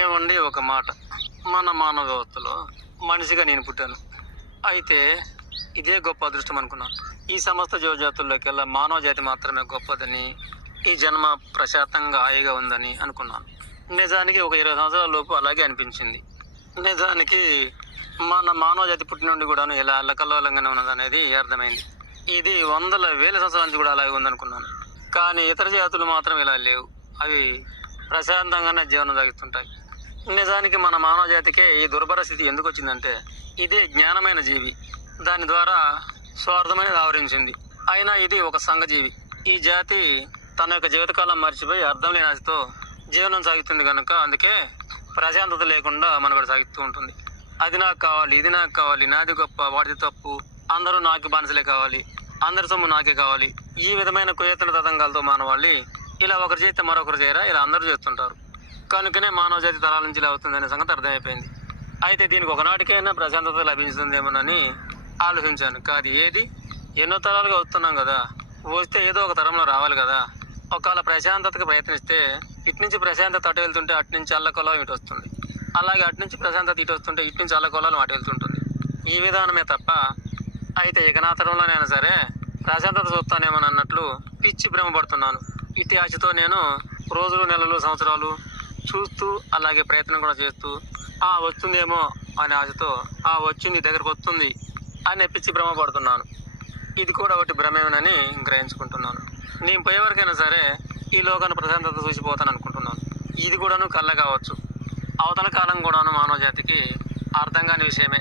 ఏమండి ఒక మాట? మన మానవ మనిషిగా నేను పుట్టాను. అయితే ఇదే గొప్ప అదృష్టం అనుకున్నాను ఈ సమస్త జీవజాతుల్లోకెల్లా మానవ జాతి మాత్రమే గొప్పదని ఈ జన్మ ప్రశాంతంగా హాయిగా ఉందని అనుకున్నాను. నిజానికి ఒక ఇరవై సంవత్సరాల లోపు అలాగే అనిపించింది. నిజానికి మన మానవ జాతి పుట్టిన నుండి కూడాను ఇలా అల్లకల్లోలంగానే ఉన్నదనేది అర్థమైంది. ఇది వందల వేల సంవత్సరాల నుంచి కూడా అలాగే ఉందనుకున్నాను. కానీ ఇతర జాతులు మాత్రం ఇలా లేవు. అవి ప్రశాంతంగానే జీవనం సాగిస్తుంటాయి. నిజానికి మన మానవ జాతికే ఈ దుర్భర స్థితి ఎందుకు వచ్చిందంటే ఇదే జ్ఞానమైన జీవి. దాని ద్వారా స్వార్థమైనది ఆవరించింది. అయినా ఇది ఒక సంఘజీవి ఈ జాతి తన యొక్క జీవితకాలం మర్చిపోయి అర్థం లేని ఆశతో జీవనం సాగుతుంది కనుక అందుకే ప్రశాంతత లేకుండా మనకు సాగుతూ ఉంటుంది. అది నాకు కావాలి ఇది నాకు కావాలి నాది గొప్ప వాడిది తప్పు అందరూ నాకు బానిసలే కావాలి అందరి సొమ్ము నాకే కావాలి. ఈ విధమైన కుయత్న తతంగాలతో మానవాళ్ళు ఇలా ఒకరు చేస్తే మరొకరు చేయరా ఇలా అందరూ చేస్తుంటారు. కనుకనే మానవ జాతి తరాల నుంచి ఇలా అవుతుందనే సంగతి అర్థమైపోయింది. అయితే దీనికి ఒకనాటికైనా ప్రశాంతత లభించుతుందేమోనని ఆలోచించాను. కాదు ఏది? ఎన్నో తరాలుగా వస్తున్నాం కదా. వస్తే ఏదో ఒక తరంలో రావాలి కదా. ఒకవేళ ప్రశాంతతకు ప్రయత్నిస్తే ఇటు నుంచి ప్రశాంతత అటు వెళ్తుంటే అటు నుంచి అల్లకొలం ఇటు వస్తుంది. అలాగే అటు నుంచి ప్రశాంతత ఇటు వస్తుంటే ఇటు నుంచి అల్లకొలం అటు వెళ్తుంటుంది. ఈ విధానమే తప్ప అయితే ఇక నా తరంలోనైనా సరే ప్రశాంతత చూస్తానేమని అన్నట్లు పిచ్చి భ్రమపడుతున్నాను ఇటు ఆశతో నేను రోజులు నెలలు సంవత్సరాలు చూస్తూ అలాగే ప్రయత్నం కూడా చేస్తూ ఆ వస్తుందేమో అనే ఆశతో ఆ వచ్చింది దగ్గరకు వస్తుంది అని పిచ్చి భ్రమపడుతున్నాను ఇది కూడా ఒకటి భ్రమేమేనని గ్రహించుకుంటున్నాను. నేను పోయేవరకైనా సరే ఈ లోకాన్ని ప్రశాంతత చూసిపోతాను అనుకుంటున్నాను. ఇది కూడాను కళ్ళ కావచ్చు. అవతల కాలం కూడాను మానవ జాతికి అర్థం కాని విషయమే.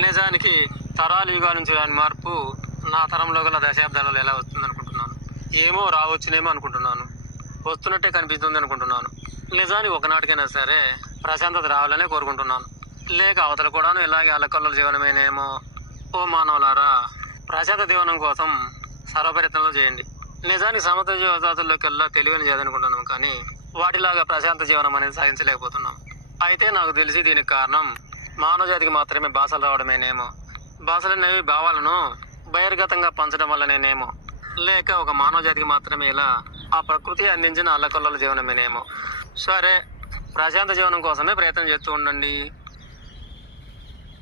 నిజానికి తరాలు యుగాల నుంచి రాని మార్పు నా తరంలో గల దశాబ్దాలలో ఎలా వస్తుంది అనుకుంటున్నాను ఏమో రావచ్చునేమో అనుకుంటున్నాను. వస్తున్నట్టే కనిపిస్తుంది అనుకుంటున్నాను. నిజానికి ఒకనాటికైనా సరే ప్రశాంతత రావాలనే కోరుకుంటున్నాను. లేక అవతల కూడాను ఇలాగే అల్లకల్లుల జీవనమేనేమో ఓ మానవులారా ప్రశాంత జీవనం కోసం సర్వప్రయత్నాలు చేయండి. నిజానికి సమత జీవజాతుల్లోకెల్లా తెలివైన చేయాలనుకుంటున్నాం కానీ వాటిలాగా ప్రశాంత జీవనం అనేది సాగించలేకపోతున్నాం. అయితే నాకు తెలిసి దీనికి కారణం మానవ జాతికి మాత్రమే భాషలు రావడమేనేమో. భాషలు అనేవి భావాలను బహిర్గతంగా పంచడం వల్లనేనేమో. లేక ఒక మానవ జాతికి మాత్రమే ఇలా ఆ ప్రకృతి అందించిన అల్లకల్లోల జీవనమేనేమో. సరే ప్రశాంత జీవనం కోసమే ప్రయత్నం చేస్తూ ఉండండి.